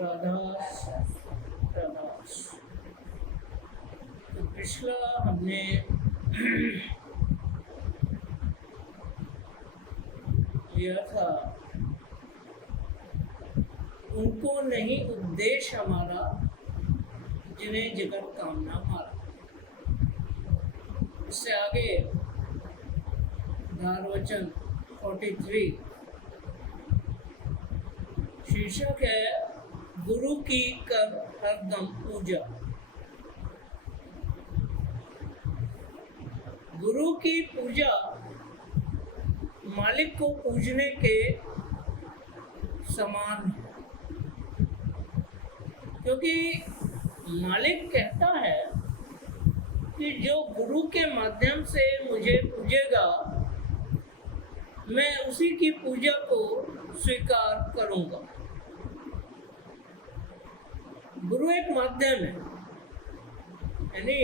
राधा राधा। तो पिछला हमने लिया था, उनको नहीं उपदेश हमारा जिन्हें जगत कामना मारा। इससे आगे धारवचन 43 शीर्षक है गुरु की कर हरदम पूजा। गुरु की पूजा मालिक को पूजने के समान है, क्योंकि मालिक कहता है कि जो गुरु के माध्यम से मुझे पूजेगा मैं उसी की पूजा को स्वीकार करूंगा। गुरु एक माध्यम है, यानी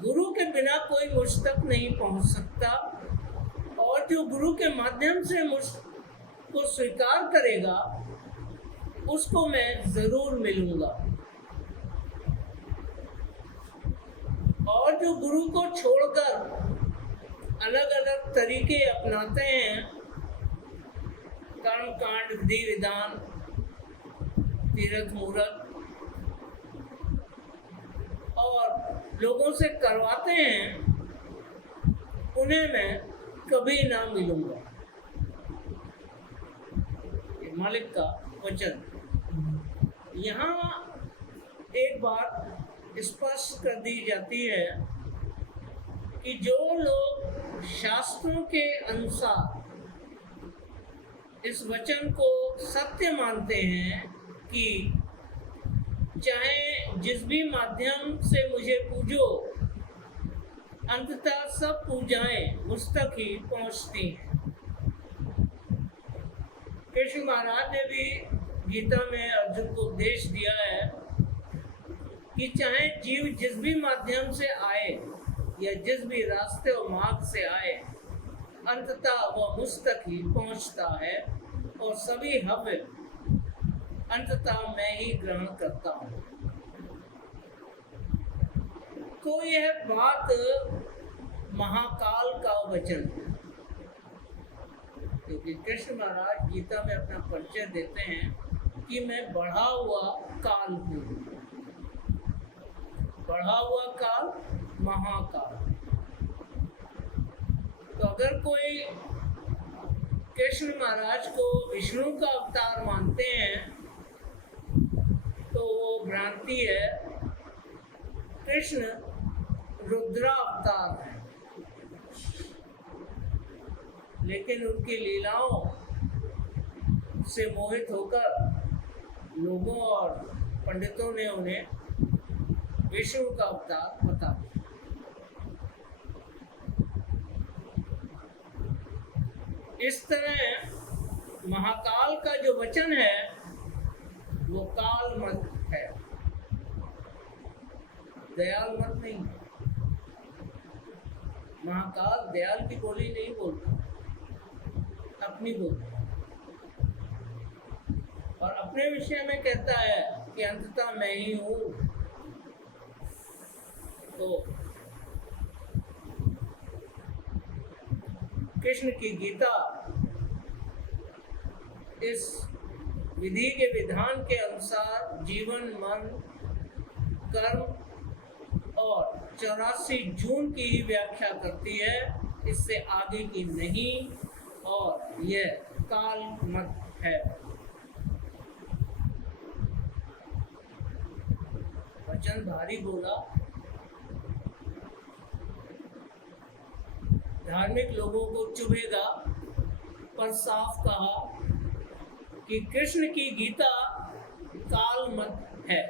गुरु के बिना कोई मुझ तक नहीं पहुंच सकता, और जो गुरु के माध्यम से मुझको स्वीकार करेगा उसको मैं जरूर मिलूंगा। और जो गुरु को छोड़कर अलग अलग तरीके अपनाते हैं, कर्म कांड विधि विधान तीर्थ मूर्त और लोगों से करवाते हैं, उन्हें मैं कभी ना मिलूंगा। ये मालिक का वचन। यहाँ एक बात स्पष्ट कर दी जाती है कि जो लोग शास्त्रों के अनुसार इस वचन को सत्य मानते हैं कि चाहे जिस भी माध्यम से मुझे पूजो, अंततः सब पूजाएं मुझ तक ही पहुंचती हैं। कृष्ण महाराज ने भी गीता में अर्जुन को उपदेश दिया है कि चाहे जीव जिस भी माध्यम से आए या जिस भी रास्ते और मार्ग से आए, अंततः वह मुझ तक ही पहुंचता है, और सभी हव्य अंततः मैं ही ग्रहण करता हूँ। तो यह बात महाकाल का वचन है, क्योंकि कृष्ण महाराज गीता में अपना परिचय देते हैं कि मैं बढ़ा हुआ काल हूँ। बढ़ा हुआ काल महाकाल। तो अगर कोई कृष्ण महाराज को विष्णु का अवतार मानते हैं तो वो भ्रांति है। कृष्ण रुद्रावतार है, लेकिन उनकी लीलाओं से मोहित होकर लोगों और पंडितों ने उन्हें विष्णु का अवतार बता दिया। इस तरह महाकाल का जो वचन है वो काल मत है, दयाल मत नहीं। महाकाल दयाल की बोली नहीं बोलता, अपनी बोलता, और अपने विषय में कहता है कि अंततः मैं ही हूँ। तो कृष्ण की गीता इस विधि के विधान के अनुसार जीवन, मन, कर्म और 84 जून की ही व्याख्या करती है, इससे आगे की नहीं, और यह काल मत है। वचन भारी बोला। धार्मिक लोगों को चुभेगा, पर साफ कहा कि कृष्ण की गीता काल मत है।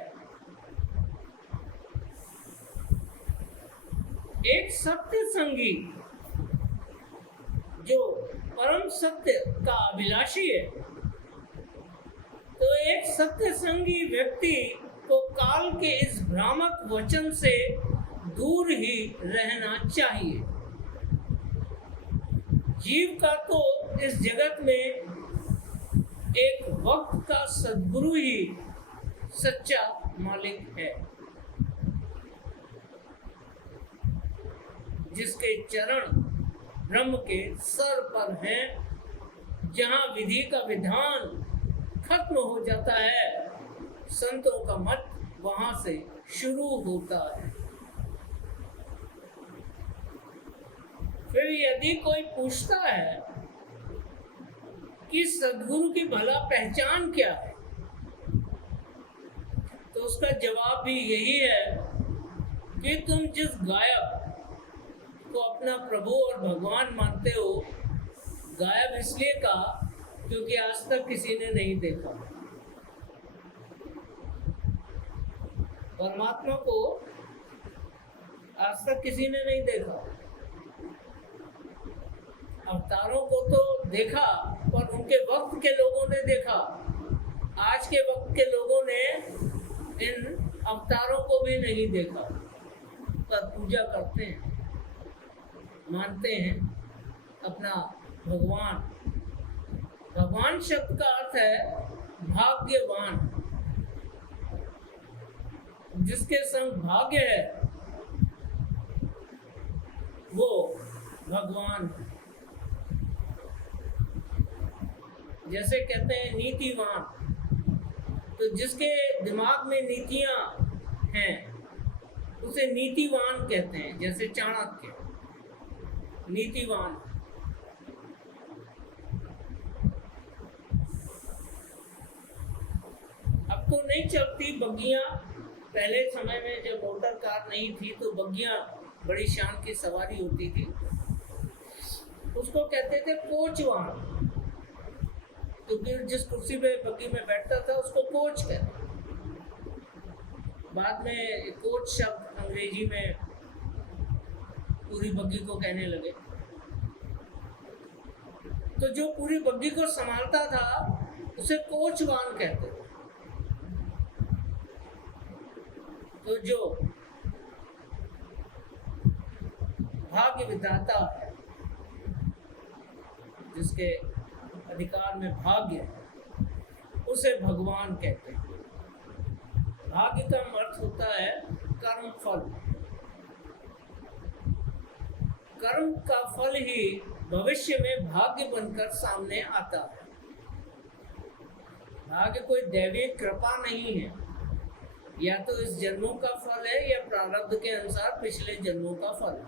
एक सत्य संगी जो परम सत्य का अभिलाषी है, तो एक सत्य संगी व्यक्ति को काल के इस भ्रामक वचन से दूर ही रहना चाहिए। जीव का तो इस जगत में एक वक्त का सद्गुरु ही सच्चा मालिक है, जिसके चरण ब्रह्म के सर पर हैं, जहां विधि का विधान खत्म हो जाता है, संतों का मत वहां से शुरू होता है। फिर यदि कोई पूछता है कि सद्गुरु की भला पहचान क्या है, तो उसका जवाब भी यही है कि तुम जिस गायब को अपना प्रभु और भगवान मानते हो, गायब इसलिए कहा क्योंकि आज तक किसी ने नहीं देखा। परमात्मा को आज तक किसी ने नहीं देखा। अवतारों को तो देखा, पर उनके वक्त के लोगों ने देखा। आज के वक्त के लोगों ने इन अवतारों को भी नहीं देखा, पर पूजा करते हैं, मानते हैं अपना भगवान। भगवान शब्द का अर्थ है भाग्यवान। जिसके संग भाग्य है वो भगवान है। जैसे कहते हैं नीतिवान, तो जिसके दिमाग में नीतियां हैं उसे नीतिवान कहते हैं। जैसे चाणक्य नीतिवान। अब तो नहीं चलती बग्गियां। पहले समय में जब मोटर कार नहीं थी तो बग्गियां बड़ी शान की सवारी होती थी, उसको कहते थे कोचवान। तो फिर जिस कुर्सी पे बग्गी में बैठता था उसको कोच कहते। बाद में कोच शब्द अंग्रेजी में पूरी बग्गी को कहने लगे। तो जो पूरी बग्गी को संभालता था उसे कोचवान कहते थे। तो जो भाग्य विधाता है, जिसके अधिकार में भाग्य है, उसे भगवान कहते हैं। भाग्य का अर्थ होता है कर्म फल। कर्म का फल ही भविष्य में भाग्य बनकर सामने आता है। भाग्य कोई दैवीय कृपा नहीं है, या तो इस जन्मों का फल है या प्रारब्ध के अनुसार पिछले जन्मों का फल है।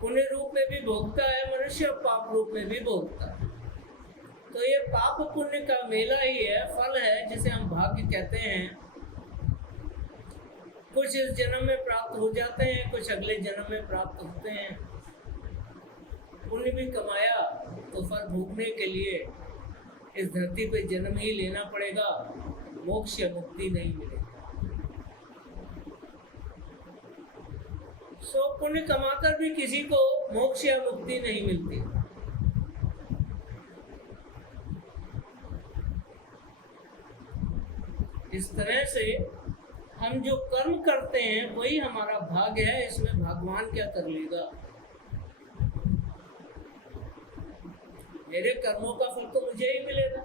पुण्य रूप में भी भोगता है मनुष्य, और पाप रूप में भी भोगता है। तो ये पाप पुण्य का मेला ही है, फल है, जिसे हम भाग्य कहते हैं। कुछ इस जन्म में प्राप्त हो जाते हैं, कुछ अगले जन्म में प्राप्त होते हैं। पुण्य भी कमाया तो फल भोगने के लिए इस धरती पे जन्म ही लेना पड़ेगा, मोक्ष या मुक्ति नहीं मिलेगा। सो पुण्य कमाकर भी किसी को मोक्ष या मुक्ति नहीं मिलती। इस तरह से हम जो कर्म करते हैं वही हमारा भाग्य है। इसमें भगवान क्या कर लेगा? मेरे कर्मों का फल तो मुझे ही मिलेगा,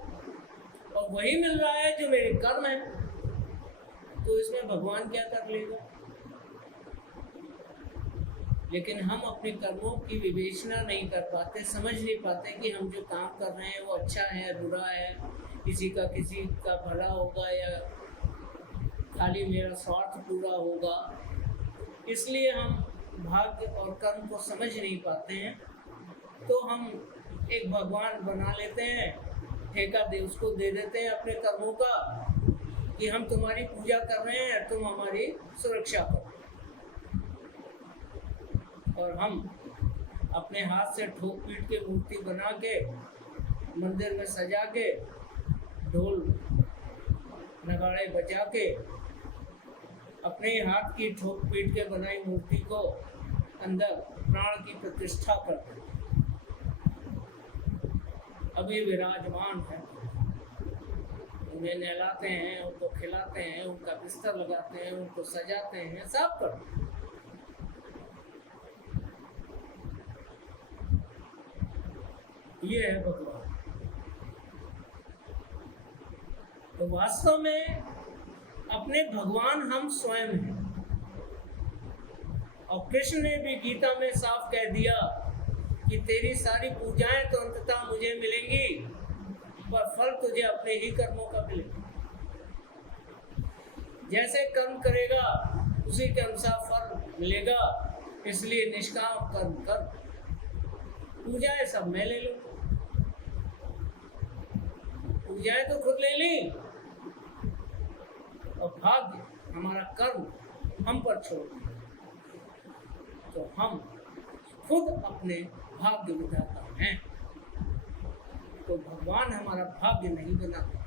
और वही मिल रहा है जो मेरे कर्म है, तो इसमें भगवान क्या कर लेगा? लेकिन हम अपने कर्मों की विवेचना नहीं कर पाते, समझ नहीं पाते कि हम जो काम कर रहे हैं वो अच्छा है, बुरा है, किसी का भला होगा या खाली मेरा स्वार्थ पूरा होगा। इसलिए हम भाग्य और कर्म को समझ नहीं पाते हैं। तो हम एक भगवान बना लेते हैं, ठेका दे उसको दे देते हैं अपने कर्मों का, कि हम तुम्हारी पूजा कर रहे हैं, तुम हमारी सुरक्षा करो। और हम अपने हाथ से ठोक पीट के मूर्ति बना के मंदिर में सजा के ढोल नगाड़े बजा के अपने हाथ की ठोक पीट के बनाई मूर्ति को अंदर प्राण की प्रतिष्ठा करते हैं। अभी विराजमान है, उन्हें नहलाते हैं, उनको खिलाते हैं, उनका बिस्तर लगाते हैं, उनको सजाते हैं, सब करते हैं। ये है भगवान। तो वास्तव में अपने भगवान हम स्वयं हैं। और कृष्ण ने भी गीता में साफ कह दिया कि तेरी सारी पूजाएं तो अंततः मुझे मिलेंगी, पर फल तुझे अपने ही कर्मों का मिलेगा। जैसे कर्म करेगा उसी के अनुसार फल मिलेगा, इसलिए निष्काम कर्म कर। पूजाएं सब मैं ले लूं, पूजाएं तो खुद ले ली, और भाग्य हमारा कर्म हम पर छोड़ दिया, तो हम खुद अपने भाग्य विधाता हैं। तो भगवान हमारा भाग्य नहीं बनाते,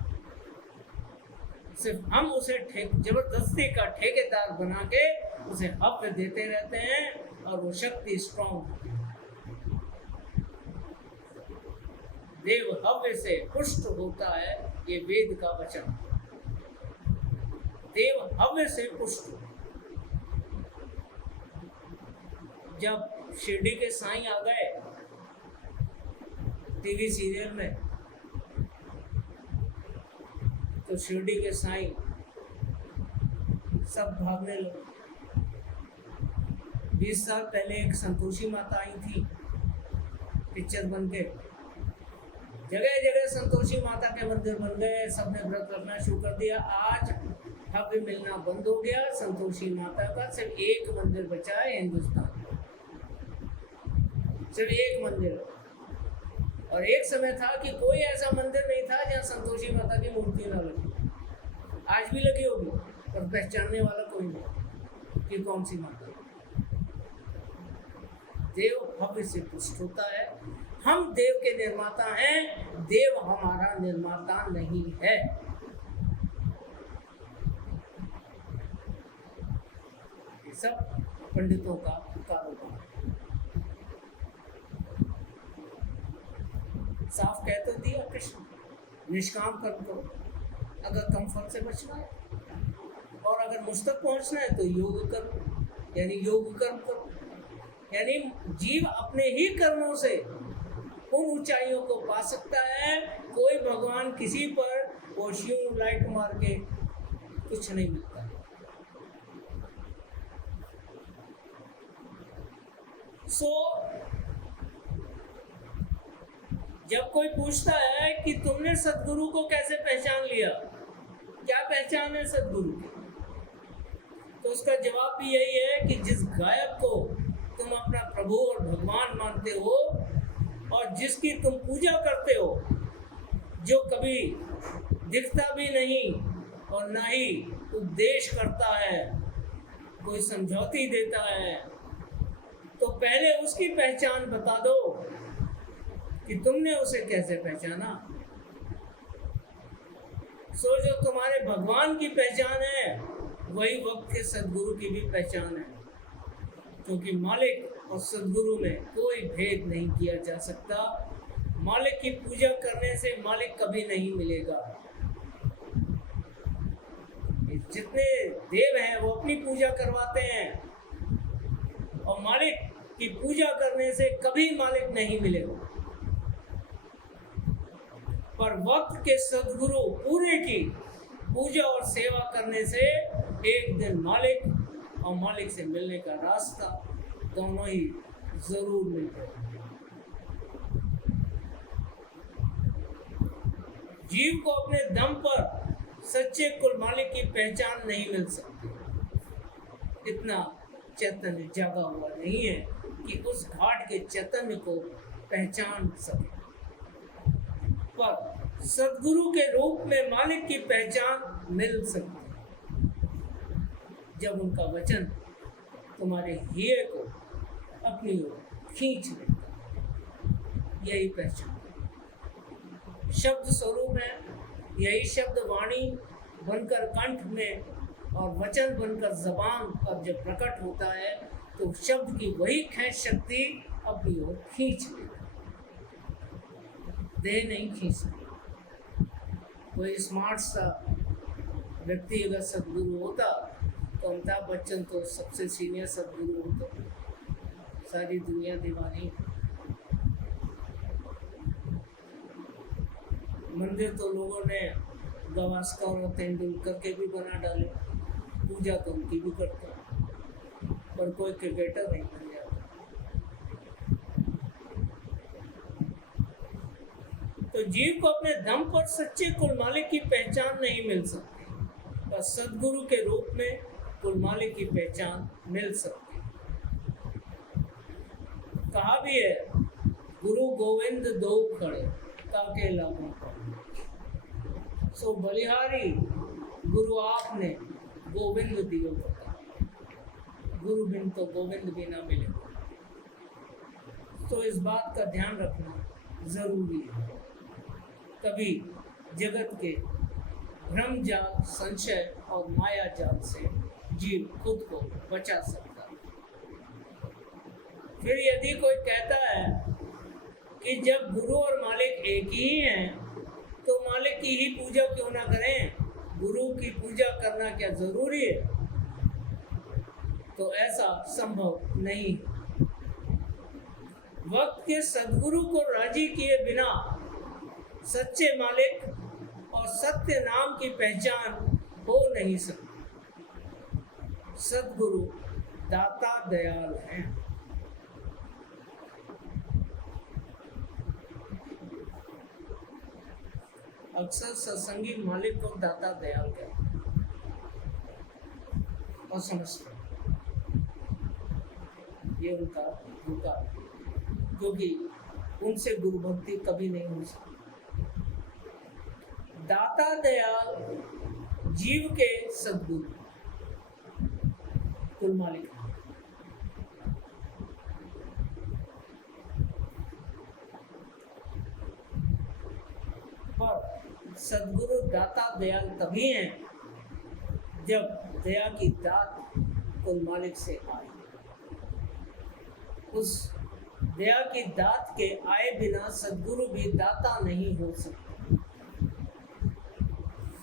सिर्फ हम उसे जबरदस्ती का ठेकेदार बना के उसे हव्य देते रहते हैं, और वो शक्ति स्ट्रॉन्ग होती है। देव हव्य से पुष्ट होता है, ये वेद का वचन। देव हव्य से पुष्ट। जब शिरडी के साईं आ गए टीवी सीरियल में, तो शिरडी के साईं सब भागने लगे। 20 साल पहले एक संतोषी माता आई थी पिक्चर बन के, जगह जगह संतोषी माता के मंदिर बन गए, सबने व्रत रखना शुरू कर दिया। आज हव्य मिलना बंद हो गया संतोषी माता का। सिर्फ एक मंदिर बचा है हिंदुस्तान, सिर्फ एक मंदिर। और एक समय था कि कोई ऐसा मंदिर नहीं था जहाँ संतोषी माता की मूर्ति न लगी। आज भी लगी होगी, पर पहचानने वाला कोई नहीं कि कौन सी माता। देव भव्य से पुष्ट होता है। हम देव के निर्माता हैं, देव हमारा निर्माता नहीं है। ये सब पंडितों का कारोबार। साफ कह तो दिया कृष्ण, निष्काम कर्म करो अगर कम फल से बचना है, और अगर मुझ तक पहुंचना है तो योग करो, यानी योग कर्म करो। यानी जीव अपने ही कर्मों से उन ऊंचाइयों को पा सकता है। कोई भगवान किसी पर पोशियों लाइट मार के कुछ नहीं मिलता। जब कोई पूछता है कि तुमने सद्गुरु को कैसे पहचान लिया, क्या पहचान है सद्गुरु की, तो उसका जवाब भी यही है कि जिस गायक को तुम अपना प्रभु और भगवान मानते हो और जिसकी तुम पूजा करते हो, जो कभी दिखता भी नहीं और ना ही उपदेश करता है, कोई समझौती देता है, तो पहले उसकी पहचान बता दो कि तुमने उसे कैसे पहचाना। जो तुम्हारे भगवान की पहचान है वही वक्त के सद्गुरु की भी पहचान है, क्योंकि मालिक और सद्गुरु में कोई भेद नहीं किया जा सकता। मालिक की पूजा करने से मालिक कभी नहीं मिलेगा। जितने देव हैं वो अपनी पूजा करवाते हैं, और मालिक की पूजा करने से कभी मालिक नहीं मिलेगा। पर वक्त के सद्गुरु पूरे की पूजा और सेवा करने से एक दिन मालिक और मालिक से मिलने का रास्ता दोनों ही जरूर मिलते हैं। जीव को अपने दम पर सच्चे कुल मालिक की पहचान नहीं मिल सकती। इतना चैतन्य जागा हुआ नहीं है कि उस घाट के चैतन्य को पहचान सके। पर सद्गुरु के रूप में मालिक की पहचान मिल सकती है जब उनका वचन तुम्हारे हृदय को अपनी ओर खींच लेता है। यही पहचान शब्द स्वरूप है। यही शब्द वाणी बनकर कंठ में और वचन बनकर जबान पर जब प्रकट होता है तो शब्द की वही खींच शक्ति अपनी ओर खींच लेता है, देह नहीं खींच सकती। कोई स्मार्ट सा व्यक्ति अगर सद्गुरु होता तो अमिताभ बच्चन तो सबसे सीनियर सद्गुरु होता, सारी दुनिया दीवानी। मंदिर तो लोगों ने गावस्कर और तेंदुलकर के भी बना डाले, पूजा तो उनकी भी करते हैं, पर कोई क्रिकेटर नहीं बन जाता। तो जीव को अपने दम पर सच्चे कुल मालिक की पहचान नहीं मिल सकती, बस सदगुरु के रूप में कुल मालिक की पहचान मिल सकती। कहा भी है, गुरु गोविंद दो खड़े ताके लागू पड़े, सो बलिहारी गुरु आपने गोविंद दियो बता, गुरु बिन तो गोविंद भी ना मिले। तो इस बात का ध्यान रखना जरूरी है। कभी जगत के भ्रम जाल, संशय और माया जाल से जीव खुद को बचा सकता है। फिर यदि कोई कहता है कि जब गुरु और मालिक एक ही हैं, तो मालिक की ही पूजा क्यों ना करें, गुरु की पूजा करना क्या जरूरी है? तो ऐसा संभव नहीं। वक्त के सदगुरु को राजी किए बिना सच्चे मालिक और सत्य नाम की पहचान हो नहीं सकती। सदगुरु दाता दयाल हैं। अक्सर सत्संगी मालिक को दाता दयाल कहते हैं और समझते हैं, ये उनका धोखा है, क्योंकि उनसे गुरु भक्ति कभी नहीं हो सकती। दाता दयाल जीव के सदगुरु कुल मालिक। पर सदगुरु दाता दयाल तभी हैं जब दया की दात कुल मालिक से आए। उस दया की दात के आए बिना सदगुरु भी दाता नहीं हो सकते।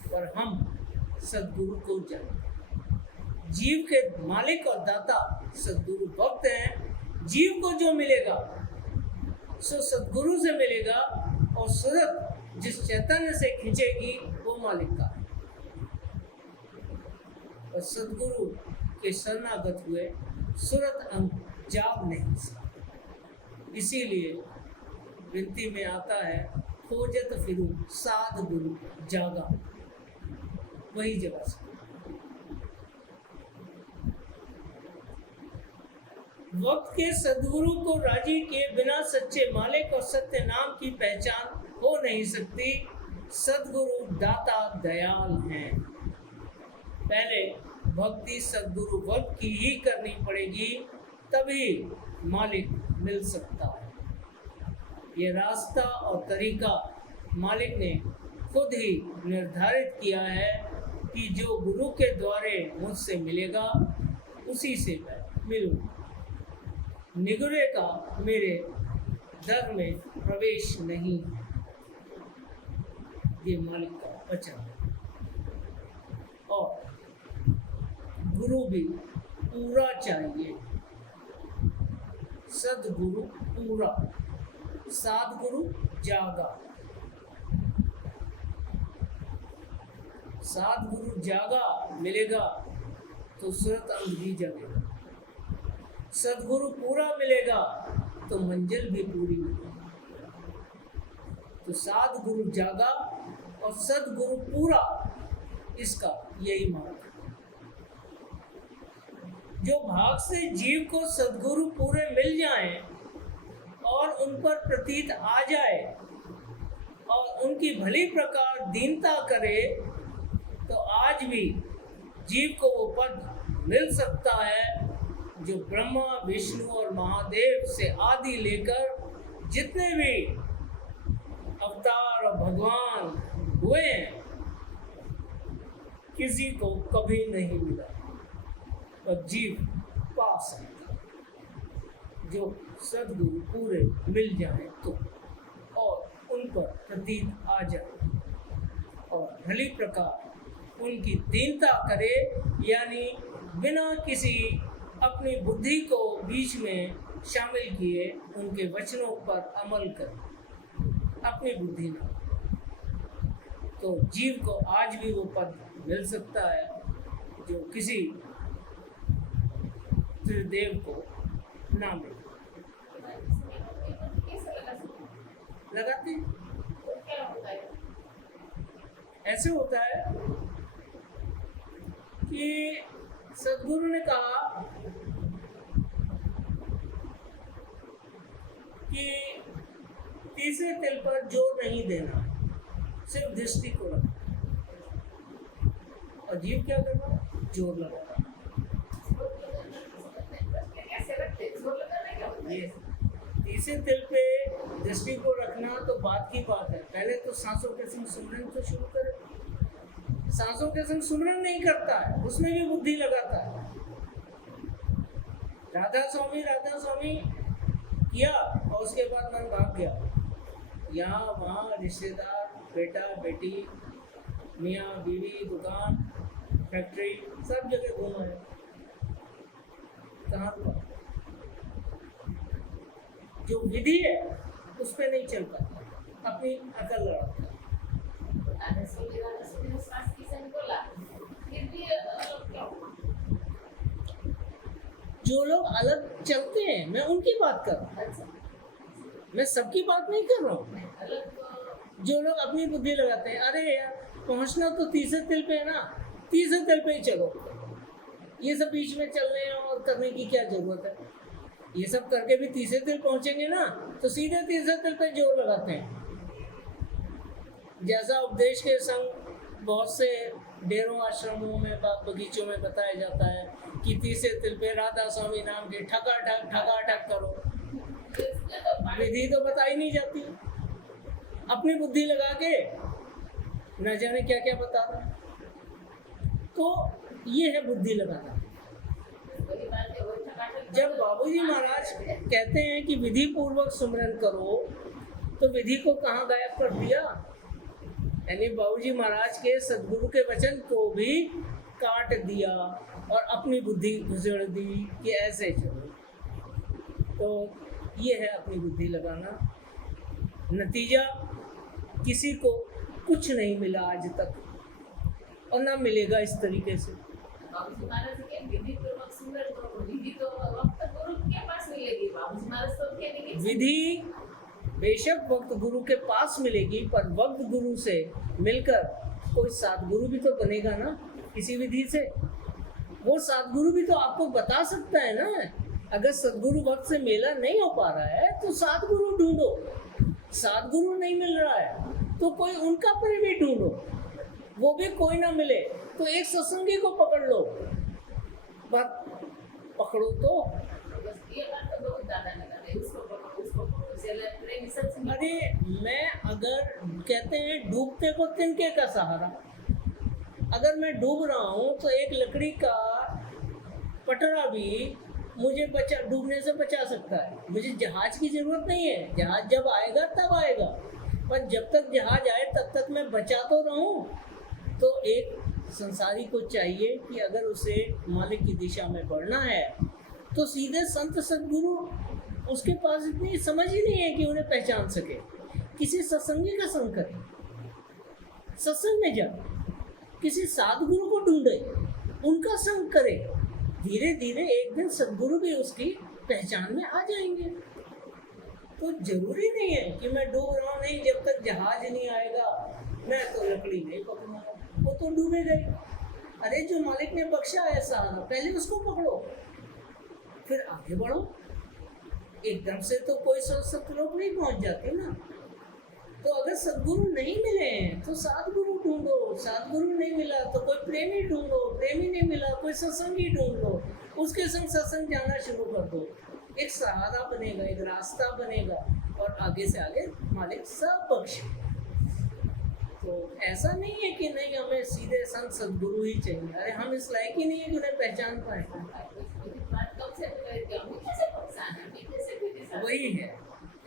पर हम सदगुरु को जानते, जीव के मालिक और दाता सदगुरु भक्त हैं। जीव को जो मिलेगा सो सदगुरु से मिलेगा, और सूरत जिस चैतन्य से खींचेगी वो मालिक का है। और सदगुरु के शरणागत हुए सूरत अंग जाग नहीं सकते। इसीलिए विनती में आता है, खोजत फिरू साध गुरु जागा, वही जगह से। वक्त के सदगुरु को राजी किए बिना सच्चे मालिक और सत्य नाम की पहचान हो नहीं सकती। सदगुरु दाता दयाल हैं। पहले भक्ति सदगुरु भक्त की ही करनी पड़ेगी, तभी मालिक मिल सकता है। ये रास्ता और तरीका मालिक ने खुद ही निर्धारित किया है कि जो गुरु के द्वारे मुझसे मिलेगा उसी से मैं मिलूँ। निगुरे का मेरे दर में प्रवेश नहीं, ये मालिक का वचन है। और गुरु भी पूरा चाहिए, सदगुरु पूरा, सदगुरु जागा। सदगुरु जागा मिलेगा तो सूरत अंग भी जगेगा। सदगुरु पूरा मिलेगा तो मंजिल भी पूरी मिलेगी। तो सदगुरु जागा और सदगुरु पूरा, इसका यही मार्ग है। जो भाग से जीव को सदगुरु पूरे मिल जाएं और उन पर प्रतीत आ जाए और उनकी भली प्रकार दीनता करे, तो आज भी जीव को वो पद मिल सकता है जो ब्रह्मा, विष्णु और महादेव से आदि लेकर जितने भी अवतार और भगवान हुए हैं, किसी को कभी नहीं मिला। और जीव पा सकता, जो सदगुरु पूरे मिल जाए तो, और उन पर प्रतीत आ जाए और भली प्रकार उनकी दीनता करे, यानी बिना किसी अपनी बुद्धि को बीच में शामिल किए उनके वचनों पर अमल कर, अपनी बुद्धि न। तो जीव को आज भी वो पद मिल सकता है जो किसी त्रिदेव को ना मिले। लगाते हैं। ऐसे होता है कि सदगुरु ने कहा कि तीसरे तिल पर जोर नहीं देना, सिर्फ दृष्टि को रखना। और जीव क्या करना? जोर लगाना। ये तीसरे तिल पे दृष्टि को रखना तो बात की बात है। पहले तो सांसों के संग सुमरन तो शुरू करे। सांसों के संग सुमरन नहीं करता है, उसमें भी बुद्धि लगाता है। राधा स्वामी किया और उसके बाद मन भाग गया। यहाँ वहाँ रिश्तेदार, बेटा बेटी, मियाँ बीवी, दुकान, फैक्ट्री, सब जगह घूमा है। कहाँ हुआ? जो विधि है उस पर नहीं चल पाता, अपनी अकल लड़ाता। जो लोग अलग चलते हैं, मैं उनकी बात कर रहा हूँ, मैं सबकी बात नहीं कर रहा हूँ। जो लोग अपनी बुद्धि लगाते हैं, अरे यार पहुंचना तो तीसरे तिल पे है ना, तीसरे तिल पे ही चलो, ये सब बीच में चलने और करने की क्या जरूरत है? ये सब करके भी तीसरे तिल पहुंचेंगे ना, तो सीधे तीसरे तिल पे जोर लगाते हैं। जैसा उपदेश के संग बहुत से डेरों, आश्रमों में, बाग बगीचों में बताया जाता है कि तीसरे तिल पे राधा स्वामी नाम के ठका ठक करो। विधि तो बताई नहीं जाती, अपनी बुद्धि लगा के न जाने क्या क्या बता रहा। तो ये है बुद्धि लगाना। जब बाबूजी महाराज कहते हैं कि विधि पूर्वक सुमरन करो, तो विधि को कहाँ गायब कर दिया? यानी बाबूजी महाराज के सदगुरु के वचन को भी काट दिया और अपनी बुद्धि घुसेड़ दी कि ऐसे चलो। तो ये है अपनी बुद्धि लगाना। नतीजा किसी को कुछ नहीं मिला आज तक और ना मिलेगा इस तरीके से। विधि बेशक वक्त गुरु के पास मिलेगी, पर वक्त गुरु से मिलकर कोई सदगुरु भी तो बनेगा ना किसी विधि से। वो सदगुरु भी तो आपको बता सकता है ना। अगर सदगुरु वक्त से मेला नहीं हो पा रहा है तो सदगुरु ढूंढो। सदगुरु नहीं मिल रहा है तो कोई उनका पर भी ढूंढो, वो भी कोई ना मिले तो एक सत्संगी को पकड़ लो। बात पकड़ो तो। अरे मैं अगर कहते हैं डूबते को तिनके का सहारा, अगर मैं डूब रहा हूँ तो एक लकड़ी का पटरा भी मुझे डूबने से बचा सकता है। मुझे जहाज की जरूरत नहीं है, जहाज जब आएगा तब आएगा, पर जब तक जहाज आए तब तक मैं बचा तो रहूं। तो एक संसारी को चाहिए कि अगर उसे मालिक की दिशा में बढ़ना है तो सीधे संत सदगुरु, उसके पास इतनी समझ ही नहीं है कि उन्हें पहचान सके। किसी सत्संगी का संग करे, सत्संग में जा, किसी सदगुरु को ढूंढे, उनका संग करे। धीरे धीरे एक दिन सदगुरु भी उसकी पहचान में आ जाएंगे। तो जरूरी नहीं है कि मैं डूब रहा हूँ, नहीं जब तक जहाज नहीं आएगा मैं तो लकड़ी नहीं पकड़ूंगा, वो तो डूबे गए। अरे जो मालिक ने बख्शा है सहारा, पहले उसको पकड़ो फिर आगे बढ़ो। एकदम से तो कोई सत्संग नहीं पहुंच जाते ना। तो अगर सदगुरु नहीं मिले तो सदगुरु ढूंढो, सदगुरु नहीं मिला तो कोई प्रेमी ढूंढो, प्रेमी नहीं मिला कोई सत्संगी ढूंढ लो, उसके संग सत्संग जाना शुरू कर दो। एक सहारा बनेगा, एक रास्ता बनेगा और आगे से आगे मालिक सब बख्श। तो ऐसा नहीं है कि नहीं हमें सीधे संत सदगुरु ही चाहिए। अरे हम इस लायक ही नहीं है कि उन्हें पहचान पाए। वही है,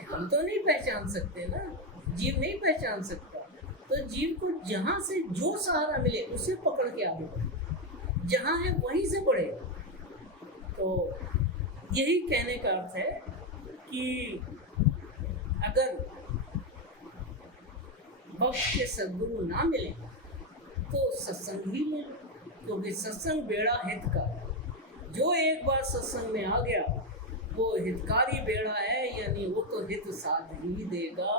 हम तो नहीं पहचान सकते ना, जीव नहीं पहचान सकता। तो जीव को जहाँ से जो सहारा मिले उसे पकड़ के आगे बढ़े, जहाँ है वहीं से बढ़े। तो यही कहने का अर्थ है कि अगर वक्त के सद्गुरु ना मिले तो सत्संग ही मिले, क्योंकि सत्संग बेड़ा हित का। जो एक बार सत्संग में आ गया वो हितकारी बेड़ा है, यानी वो तो हित साध ही देगा।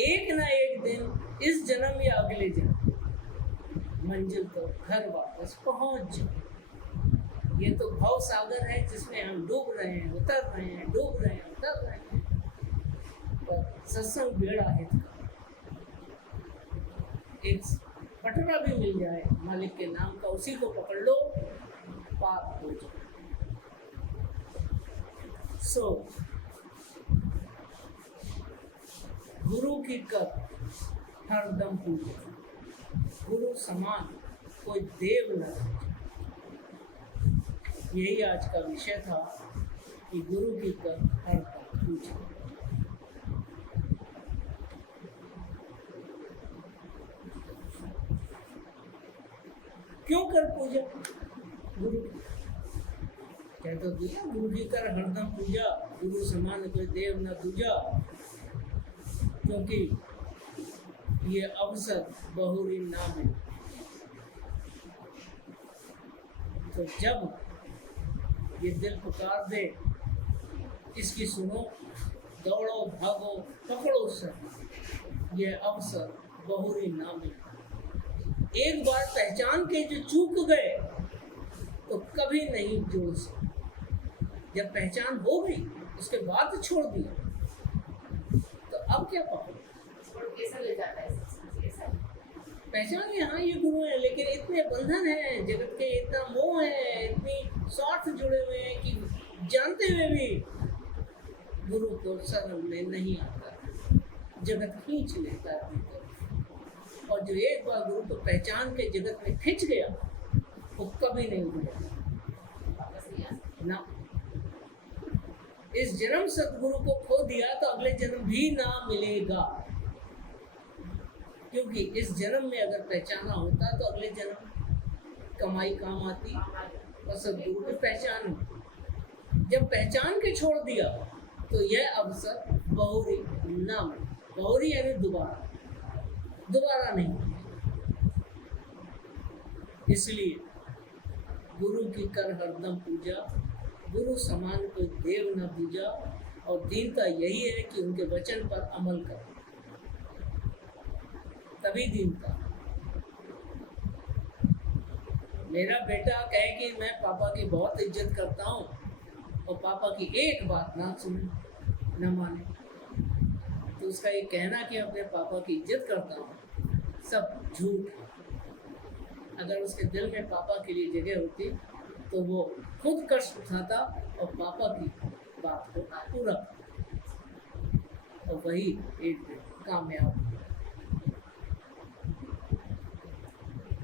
एक ना एक दिन, इस जन्म या अगले जन्म, मंजिल तो घर वापस पहुंच जाए। ये तो भव सागर है जिसमें हम डूब रहे हैं, उतर रहे हैं, डूब रहे हैं, उतर रहे हैं। पर सत्संग बेड़ा हित का। एक पटरा भी मिल जाए मालिक के नाम का, उसी को पकड़ लो, पाप हो जाए। गुरु की कर हरदम पूजा, गुरु समान कोई देव न रहे। यही आज का विषय था कि गुरु की कर हरदम पूजा। क्यों कर पूजा गुरु की? कह तो दिया, गुरु की कर हरदम पूजा, गुरु समान कोई देव न दूजा। क्योंकि ये अवसर बहुरी नाम है। तो जब ये दिल पुकार दे, इसकी सुनो, दौड़ो, भागो, पकड़ो सर, ये अवसर बहुरी नाम है। एक बार पहचान के जो चूक गए तो कभी नहीं जोड़ सकते। जब पहचान हो गई उसके बाद छोड़ दिया तो अब क्या पकड़ो? कैसा ले जाता है पहचान यहाँ ये गुरु है, लेकिन इतने बंधन है जगत के, इतना मोह है, इतनी स्वार्थ जुड़े हुए हैं कि जानते हुए भी गुरु को शरण में नहीं आता, जगत खींच लेता है भीतर। और जो एक बार गुरु को पहचान के जगत में खींच गया वो कभी नहीं उठेगा ना। इस जन्म सदगुरु को खो दिया तो अगले जन्म भी ना मिलेगा, क्योंकि इस जन्म में अगर पहचाना होता तो अगले जन्म कमाई काम आती और सदगुरु की पहचान। जब पहचान के छोड़ दिया तो यह अवसर बहुरी ना मिले। बहुरी यानी दोबारा नहीं। इसलिए गुरु की कर हरदम पूजा, गुरु समान कोई देव न पूजा। और दीनता यही है कि उनके वचन पर अमल करो, तभी दीनता। मेरा बेटा कहे कि मैं पापा की बहुत इज्जत करता हूँ और पापा की एक बात ना सुने, न माने, तो उसका ये कहना कि अपने पापा की इज्जत करता हूँ सब झूठ। अगर उसके दिल में पापा के लिए जगह होती तो वो खुद कष्ट उठाता और पापा की बात को पूरा, और वही एक दिन कामयाब।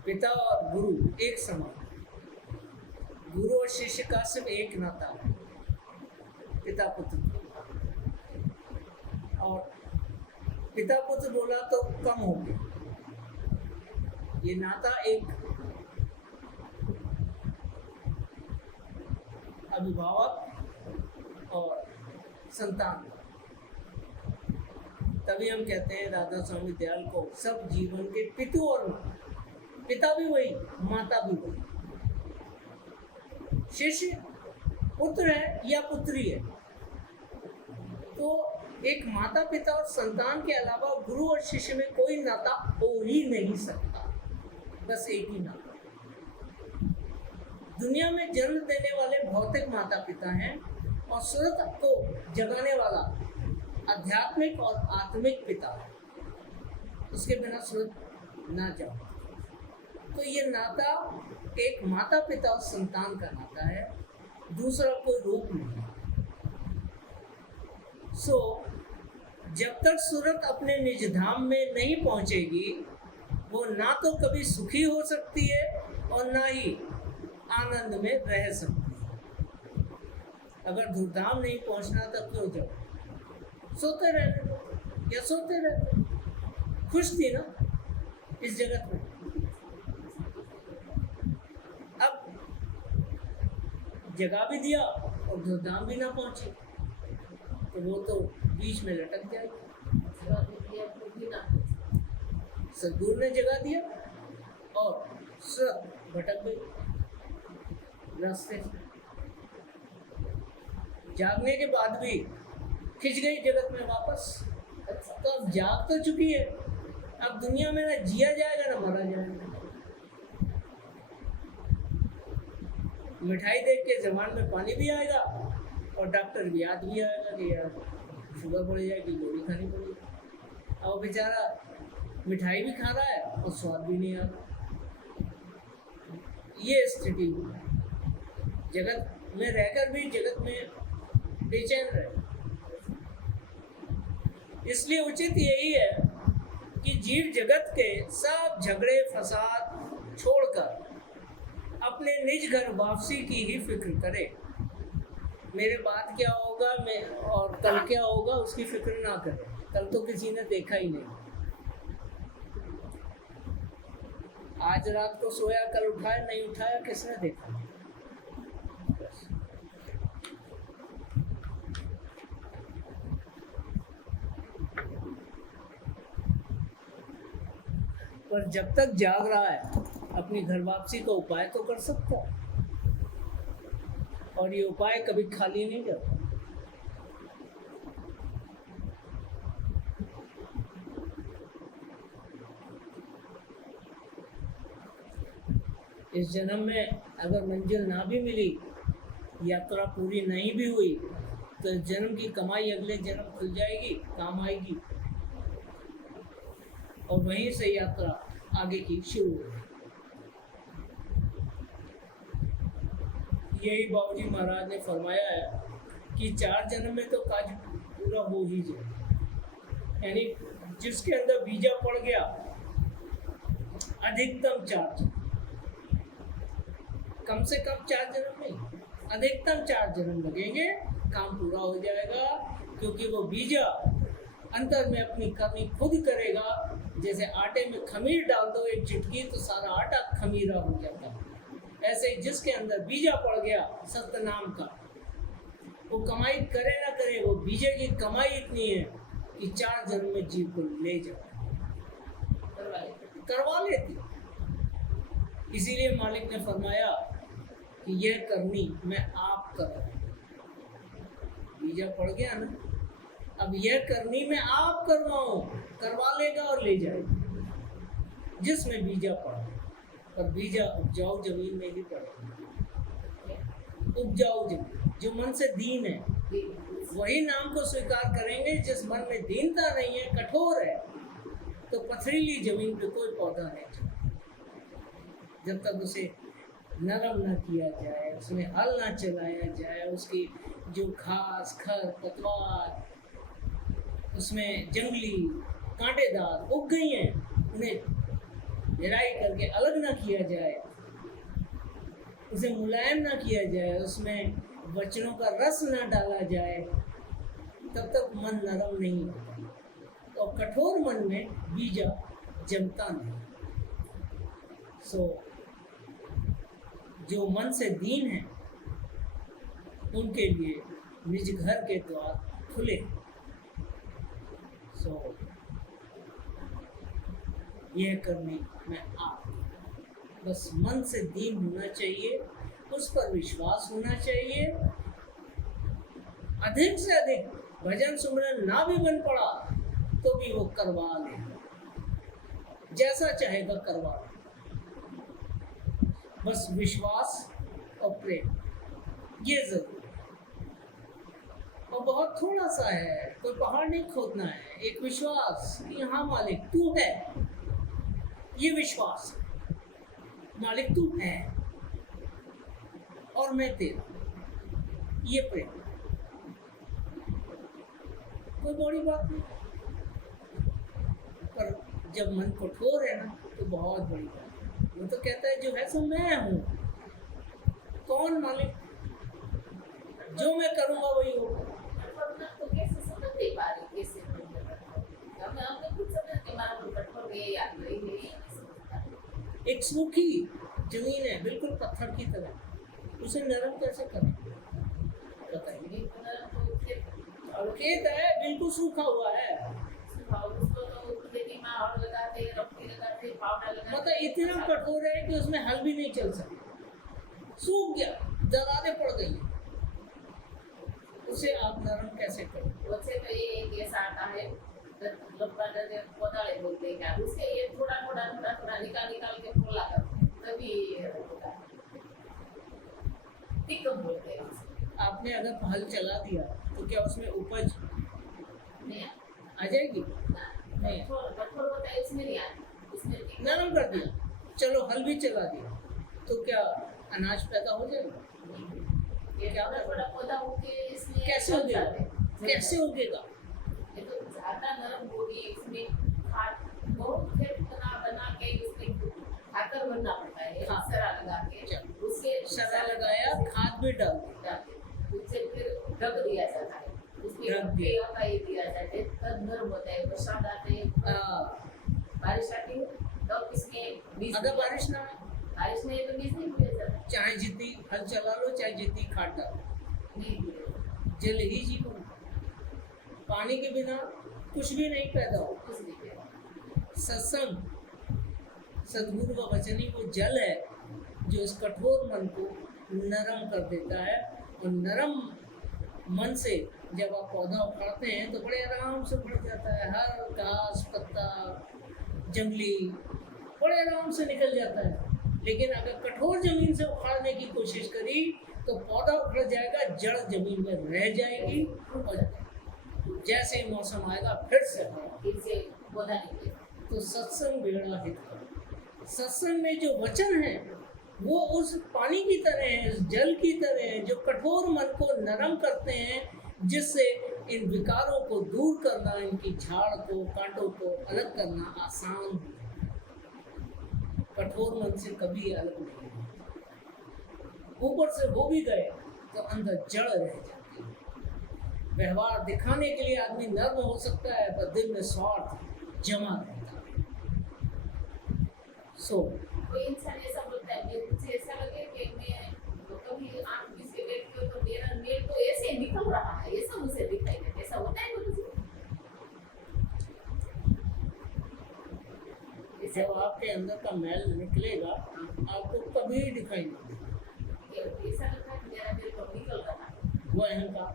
पिता और गुरु एक समान, गुरु और शिष्य का सिर्फ एक नाता है, पिता पुत्र। और पिता पुत्र बोला तो कम हो गया, ये नाता एक अभिभावक और संतान। तभी हम कहते हैं राधा स्वामी दयाल को, सब जीवन के पितु और माता, पिता भी वही, माता भी वही। शिष्य पुत्र है या पुत्री है, तो एक माता पिता और संतान के अलावा गुरु और शिष्य में कोई नाता हो ही नहीं सकता, बस एक ही नाता। दुनिया में जन्म देने वाले भौतिक माता पिता हैं और सूरत को जगाने वाला आध्यात्मिक और आत्मिक पिता है, उसके बिना सूरत ना जाओ। तो ये नाता एक माता पिता और संतान का नाता है, दूसरा कोई रूप नहीं। जब तक सूरत अपने निज धाम में नहीं पहुंचेगी, वो ना तो कभी सुखी हो सकती है और ना ही आनंद में रह सकती है। अगर धूमधाम नहीं पहुंचना तब क्यों जाओ, सोते रहते या सोते रहते, खुश थी ना इस जगत में। अब जगा भी दिया और धूमधाम भी ना पहुंची तो वो तो बीच में लटक जाएगी। सदगुरु ने जगा दिया और सब भटक गई रास्ते से। जागने के बाद भी खिंच गई जगत में वापस। तो अब जाग तो चुकी है, अब दुनिया में ना जिया जाएगा ना मरा जाएगा। मिठाई देख के जबान में पानी भी आएगा और डॉक्टर भी याद भी आएगा कि यार शुगर बढ़ जाएगी, गोली खानी पड़ेगी। अब बेचारा मिठाई भी खा रहा है और स्वाद भी नहीं आ रहा। ये स्थिति जगत में रहकर भी जगत में बेचैन रहे। इसलिए उचित यही है कि जीव जगत के सब झगड़े फसाद छोड़कर अपने निज घर वापसी की ही फिक्र करे। मेरे बाद क्या होगा मैं और कल क्या होगा उसकी फिक्र ना करे। कल तो किसी ने देखा ही नहीं। आज रात को सोया, कल उठाया नहीं उठाया किसने देखा। पर जब तक जाग रहा है अपनी घर वापसी का उपाय तो कर सकता है, और ये उपाय कभी खाली नहीं जाता। इस जन्म में अगर मंजिल ना भी मिली, यात्रा पूरी नहीं भी हुई, तो इस जन्म की कमाई अगले जन्म खुल जाएगी, काम आएगी, और वहीं से यात्रा आगे की शुरू होगी। यही बाबूजी महाराज ने फरमाया है कि 4 जन्म में तो काज पूरा हो ही जाए। यानी जिसके अंदर बीजा पड़ गया, अधिकतम 4 जन्म, कम से कम 4 जन्म नहीं, अधिकतम 4 जन्म लगेंगे, काम पूरा हो जाएगा। क्योंकि वो बीजा अंतर में अपनी कमी खुद करेगा। जैसे आटे में खमीर डाल दो एक चिटकी तो सारा आटा खमीरा हो जाता है। ऐसे ही जिसके अंदर बीजा पड़ गया सत्य नाम का, वो कमाई करे ना करे, वो बीजे की कमाई इतनी है कि 4 जन्म में जीव को ले जाए, करवा लेती। इसीलिए मालिक ने फरमाया कि यह करनी मैं आप कर रहा हूं। बीजा पड़ गया ना, अब यह करनी मैं आप करवाऊं, करवा लेगा और ले जाएगा। जिसमें बीजा पड़ा, पर बीजा उपजाऊ जमीन में ही पड़ा। उपजाऊ जमीन जो मन से दीन है, वही नाम को स्वीकार करेंगे। जिस मन में दीनता नहीं है, कठोर है, तो पथरीली जमीन पे कोई पौधा नहीं चलता। जब तक उसे नरम न किया जाए, उसमें हल न चलाया जाए, उसकी जो घास खर पतवार उसमें जंगली कांटेदार उग गई हैं, उन्हें निराई करके अलग ना किया जाए, उसे मुलायम ना किया जाए, उसमें वचनों का रस ना डाला जाए, तब तक मन नरम नहीं होता। और कठोर मन में बीजा जमता नहीं। जो मन से दीन है, उनके लिए निज घर के द्वार खुले। यह करनी मैं आप, बस मन से दीन होना चाहिए, उस पर विश्वास होना चाहिए। अधिक से अधिक भजन सुमरन ना भी बन पड़ा तो भी वो करवा ले, जैसा चाहेगा करवा ले। बस विश्वास और प्रेम, ये जरूर। और बहुत थोड़ा सा है, कोई पहाड़ नहीं खोदना है। एक विश्वास कि हाँ मालिक तू है, ये विश्वास, मालिक तू है और मैं तेरा, ये प्रेम। कोई बड़ी बात नहीं, पर जब मन कठोर है ना तो बहुत बड़ी बात है। वो तो कहता है जो है सो मैं हूँ। कौन मालिक? जो मैं करूँगा वही होगा। तो कैसे समझ नहीं पा रही, कैसे हमने खुद समझ के मारा तो कठोर गए या नहीं। एक सूखी जमीन है, बिल्कुल पत्थर की तरह, उसे नरम कैसे करें बताइए। तो और खेत है बिल्कुल सूखा हुआ है, उसको तो खेती में हल लगाते, रफ्ती लगाते, पावडा लगाते। मतलब इतना कठोर है कि उसमें हल भी नहीं चल सकता, सूख गया, दरारें पड़ गई, उसे आप नरम कैसे करोगे? वैसे तो ये एक ऐसा आता है, लंबा डंडे कोदाले बोलते हैं क्या, उससे ये थोड़ा थोड़ा थोड़ा थोड़ा निकाल निकाल के खोला करते, तभी ये होता है। टिकम बोलते हैं उसे। आपने अगर हल चला दिया तो क्या उसमें उपज नहीं आ जाएगी? नहीं। कठोर होता है, उसमें नहीं आता, उसमें टिकम। नरम कर दिया, चलो हल भी चला दिया, तो क्या अनाज पैदा हो जाएगा? ये थोड़ा थोड़ा पौधा होके इसमें कैसे जल उगेगा? जाते हैं। कैसे उगेगा? ये तो ज्यादा नरम होगी, इसमें खाद बहुत खेत बना के उसमें खाकर बनना पड़ता है, हाँ। सरा लगा के चलो। उसके सरा लगाया, खाद भी डाल दी, डालते हैं। उससे फिर ढक दिया जाता है, उसमें ढक दिया। पेड़ का ये दिया जाता है, तब नरम होता है। बरसात आते हैं, बारिश आती है, तब इसमें बीज अगर बारिश ना आए, बारिश में तो बीज नहीं दिया जाता, चाहे जितनी हल चला लो, चाहे जितनी खाद डालो, नहीं दिया, जल ही जीवन। पानी के बिना कुछ भी नहीं पैदा हो। कुछ नहीं दिया। सत्संग, सद्गुरु का वचन ही वो जल है जो इस कठोर मन को नरम कर देता है। और नरम मन से जब आप पौधा उखाड़ते हैं तो बड़े आराम से बढ़ जाता है, हर घास पत्ता जंगली बड़े आराम से निकल जाता है। लेकिन अगर कठोर जमीन से उखाड़ने की कोशिश करी तो पौधा उखड़ जाएगा, जड़ जमीन में रह जाएगी, और जैसे ही मौसम आएगा फिर से होगा। फिर से पौधा निकलेगा। तो सत्संग बेड़ा हित कर। सत्संग में जो वचन है वो उस पानी की तरह है, उस जल की तरह है, जो कठोर मन को नरम करते हैं, जिससे इन विकारों को दूर करना, इनकी झाड़ को कांटों को अलग करना आसान है। कठोर मन से कभी अलग नहीं है। ऊपर से हो भी गए तो अंदर जड़ रह जाती है। व्यवहार दिखाने के लिए आदमी नर्म हो सकता है, पर दिल में स्वार्थ जमा रहता है। कोई इंसान ऐसा बोलता है, मुझे ऐसा लगे कि मैं तो कभी आंख किसी देखती हूँ तो मेरा मेल तो ऐसे निकल रहा है, ऐसा मुझे दिखाई देता है। ऐसा होता है मुझे? जब आपके अंदर का मैल निकलेगा आपको कभी दिखाई नहीं देगा। ऐसा लगता है कि मेरा मेल तो निकल रहा है। वो अहंकार,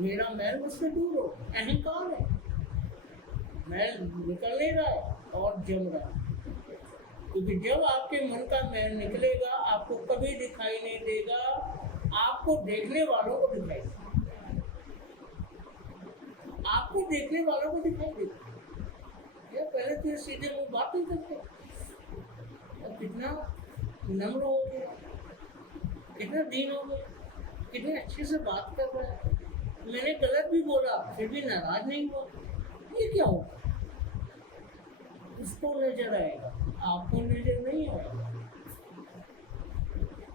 मेरा मैल मुझसे दूर हो, अहंकार है। मैल निकल नहीं रहा है और जम रहा है। क्योंकि जब आपके मन का मैल निकलेगा आपको कभी दिखाई नहीं देगा, आपको देखने वालों को दिखाई देगा। आपको देखने वालों को दिखाई देगा। ये पहले तो सीधे मुंह बात नहीं करते, और कितना नम्र हो गया, कितना दीन हो गया, कितने अच्छे से बात कर रहा है। मैंने गलत भी बोला फिर भी नाराज नहीं हुआ। ये क्या होगा? उसको नजर आएगा, आपको नजर नहीं आएगा,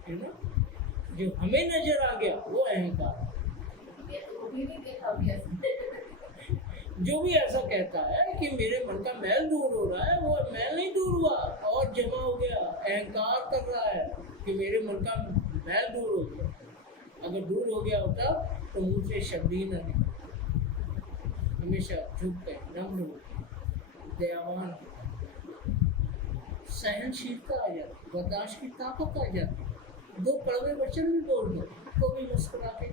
है ना? जो हमें नजर आ गया वो अहंकार। मैं तो कभी नहीं देखा अभी ऐसा। जो भी ऐसा कहता है कि मेरे मन का मैल दूर हो रहा है, वो मैल नहीं दूर हुआ और जमा हो गया। अहंकार कर रहा है कि मेरे मन का मैल दूर हो गया। अगर दूर हो गया होता तो मुंह से शब्द ही न निकले। हमेशा झुक के नम्र हो, दयावान, सहनशीलता आ जाती, बर्दाश्त की ताकत आ जाती। दो कड़वे वचन भी बोल दो तो भी मुस्कुरा के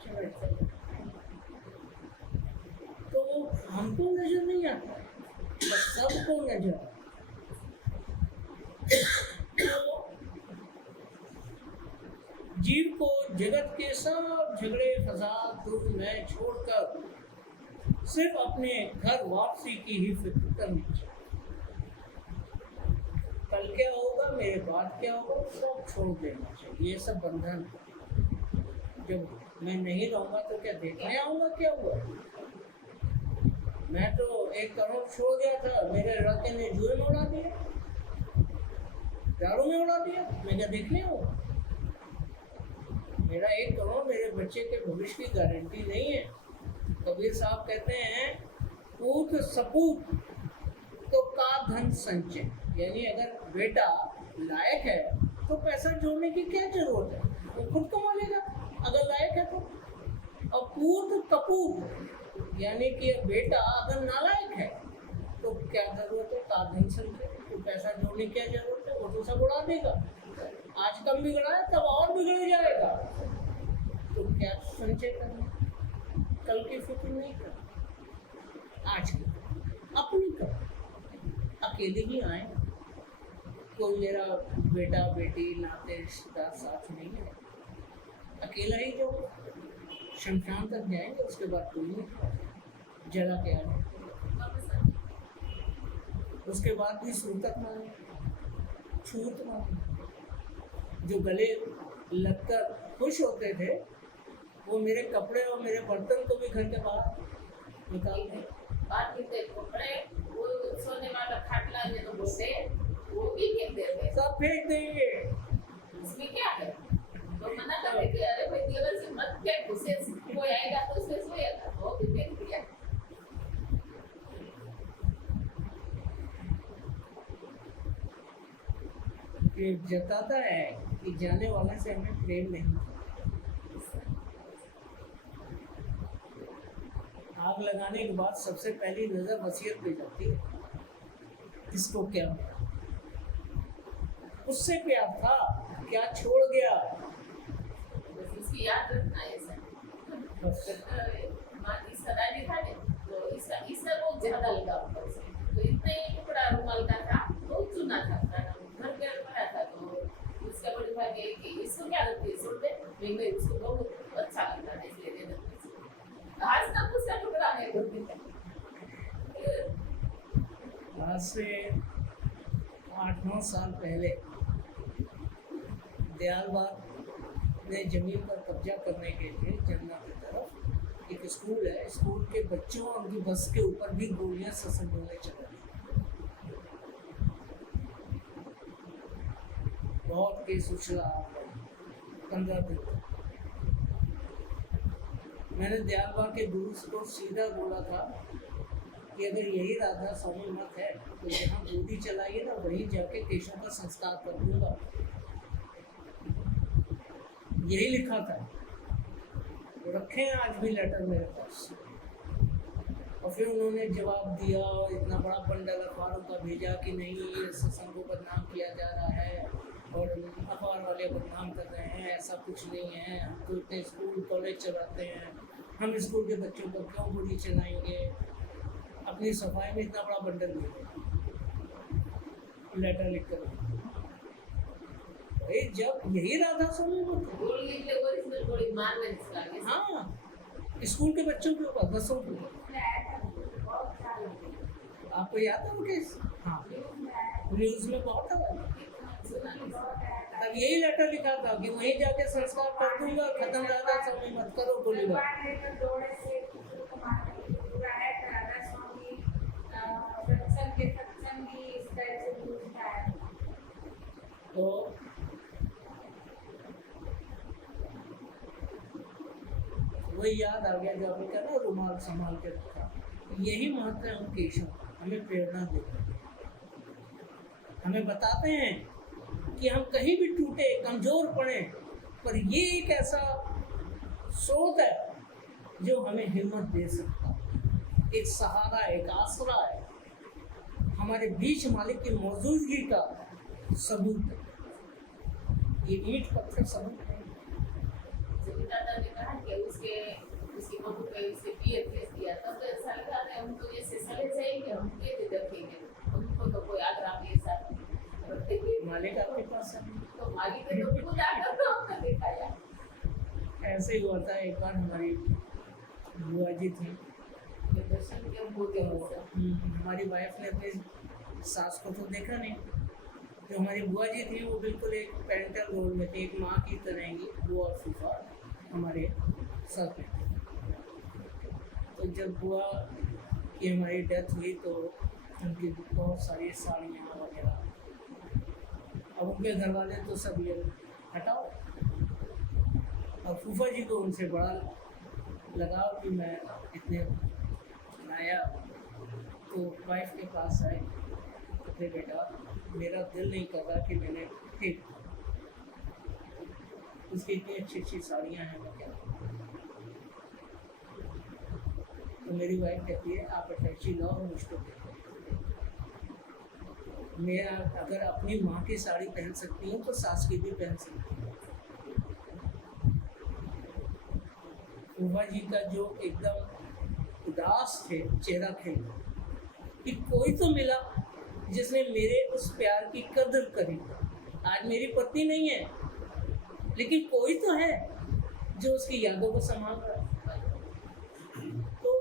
चले चले। तो वो हमको नजर नहीं आता, बस सबको नजर आता। तो जीव को जगत के सब झगड़े फसाद दुख में छोड़कर सिर्फ अपने घर वापसी की ही फिक्र करनी चाहिए। कल क्या होगा, मेरे बाद क्या होगा, सब छोड़ देना चाहिए। ये सब बंधन, जब मैं नहीं रहूंगा तो क्या देखने आऊंगा क्या हुआ? मैं तो 1 करोड़ छोड़ गया था, मेरे लड़के ने जुए में उड़ा दिया, दारू में उड़ा दिया, मैं क्या देखने आऊंगा? मेरा 1 करोड़ मेरे बच्चे के भविष्य की गारंटी नहीं है। कबीर साहब कहते हैं, पूत सपूत तो का धन संचय, यानी अगर बेटा लायक है तो पैसा जोड़ने की क्या जरूरत है, वो खुद कमा लेगा अगर लायक है तो। और पूत कपूत यानी कि बेटा अगर नालायक है तो क्या जरूरत है कार नहीं चलते, तो पैसा जोड़ने की क्या जरूरत है, वो तो सब उड़ा देगा। आज कम बिगड़ा है तब और बिगड़ जाएगा। तो क्या संचय करना, कल की फिक्र नहीं कर, आज की अपनी कर। अकेले ही आए, कोई मेरा बेटा बेटी नाते रिश्तेदार साथ नहीं है, अकेला ही जो शमशान तक जाएंगे, उसके बाद कोई नहीं, जला के आ जाए, उसके बाद भी सूतक माने, छूत माने। जो गले लगकर खुश होते थे वो मेरे कपड़े और मेरे बर्तन को भी घर के बाहर निकाल दें। बात करते कपड़े, वो सोने वाला खाटला है तो बोलते वो भी फेंक देते, सब फेंक देंगे। इसमें क्या है? तो मना करते कि अरे भाई देवर से मत फेंक, उसे कोई आएगा तो उसे सोएगा, वो भी फेंक दिया। ये जताता है कि जाने वाले से हमें प्रेम नहीं। आग लगाने के बाद सबसे पहली नजर वसीयत पे जाती है, इसको क्या, उससे प्यार था क्या छोड़ गया, बस इसकी याद रखना है सर। बस। माँ इसका दादी था ने, तो इसका बहुत ज्यादा लगा ऊपर से, तो इतना ही टुकड़ा रुमाल का था, बहुत चुना था, घर पे पड़ा था। तो उसका बड़ी भाई गई कि इसको क्या लगती है, छोड़ दे, मैं उसको बहुत अच्छा लगता है इसलिए दे देती हूँ। आज तक उसका टुकड़ा है घर पे। आज से 8-9 साल पहले दयालबाग ने जमीन पर कब्जा करने के लिए जमुना की तरफ एक स्कूल है, स्कूल के बच्चों और उनकी बस के ऊपर भी गोलियां ससंजोले चलाई। बहुत केस उछला 15 दिन तक। मैंने दयालबाग के गुरु को सीधा बोला था कि अगर यही राधा स्वामी मत है तो जहाँ गोली चलाइए ना वहीं जाके केशव का संस्कार कर दूंगा, यही लिखा था। रखे हैं आज भी लेटर मेरे पास। और फिर उन्होंने जवाब दिया और इतना बड़ा बंडल अखबारों का भेजा कि नहीं ये सत्संग को बदनाम किया जा रहा है और अखबार वाले बदनाम कर रहे हैं, ऐसा कुछ नहीं है, हम तो इतने स्कूल कॉलेज चलाते हैं, हम स्कूल के बच्चों को क्यों गोली चलाएंगे। अपनी सफाई में इतना बड़ा बंडल भेजा, लेटर लिख कर। जब यही राधा स्वामी गोली मारने लगे। हाँ, स्कूल के बच्चों के ऊपर, बसों के ऊपर। आपको याद है वो केस? हाँ, न्यूज में बहुत है। तब यही लेटर लिखा था कि वहीं जाके संस्कार कर दूंगा, खत्म राधा स्वामी मत करो गोलीबार। तो वही याद आ गया जो आपने कहा ना रुमाल संभाल के रखा। यही महत्व है उन केशव, हमें प्रेरणा देते हैं, हमें बताते हैं कि हम कहीं भी टूटे कमजोर पड़े, पर ये एक ऐसा स्रोत है जो हमें हिम्मत दे सकता है, एक सहारा, एक आसरा है, हमारे बीच मालिक की मौजूदगी का सबूत है। ये ईंट पत्थर सबूत है। दादा ने कहा कि उसकी बहू पे उसे पीएफ केस किया, तब तो ऐसा लगा कि हम तो जैसे चले जाएंगे, हम कैसे देखेंगे, उनको तो कोई आग्रह नहीं साथ मालिक आपके पास है तो मालिक ने तो खुद आकर तो हमने दिखाया। ऐसे ही हुआ था एक बार, हमारी बुआ जी थी, दर्शन के बोलते हमारी वाइफ ने अपनी सास को तो देखा नहीं, जो हमारी बुआ जी थी वो बिल्कुल एक पेरेंटल रोल में थी, एक माँ की तरह ही बुआ और फूफा हमारे सर पे। तो जब बुआ की हमारी डेथ हुई तो उनकी बहुत सारी साड़ियाँ वगैरह, अब उनके घर वाले तो सब ये हटाओ, और फूफा जी को उनसे बड़ा लगाव कि मैं इतने लाया, तो वाइफ के पास आए, कहते बेटा मेरा दिल नहीं कर रहा कि मैंने ठीक, उसकी इतनी अच्छी अच्छी साड़ियाँ हैं क्या। तो मेरी वाइफ कहती है आप अटैची लाओ और मुझको दे। मैं अगर अपनी माँ की साड़ी पहन सकती हूँ तो सास की भी पहन सकती हूँ। फूफा जी का जो एकदम उदास थे चेहरा खिला कि कोई तो मिला जिसने मेरे उस प्यार की कदर करी। आज मेरी पत्नी नहीं है, लेकिन कोई तो है जो उसकी यादों को संभाल रहा है। तो